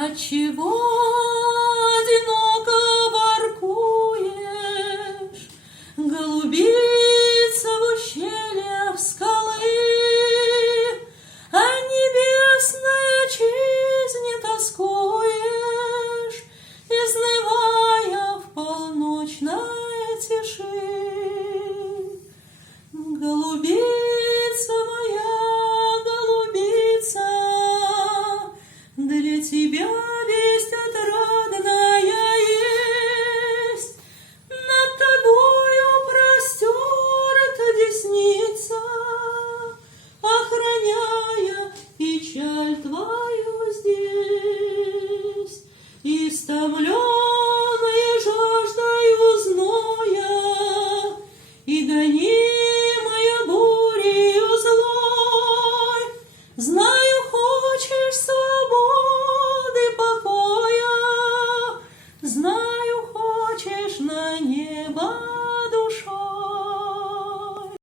Отчего одиноко воркуешь, голубица в ущельях скалы, а небесная честь не тоскуешь, изнывая в полночной тиши? Голубица моя, голубица, для тебя весть отрадная есть. Над тобою простерта десница, охраняя печаль твою здесь. Истомленная жаждою зноя и гонимая бурею злой, знаю, хочешь свободы, покоя, знаю, хочешь на небо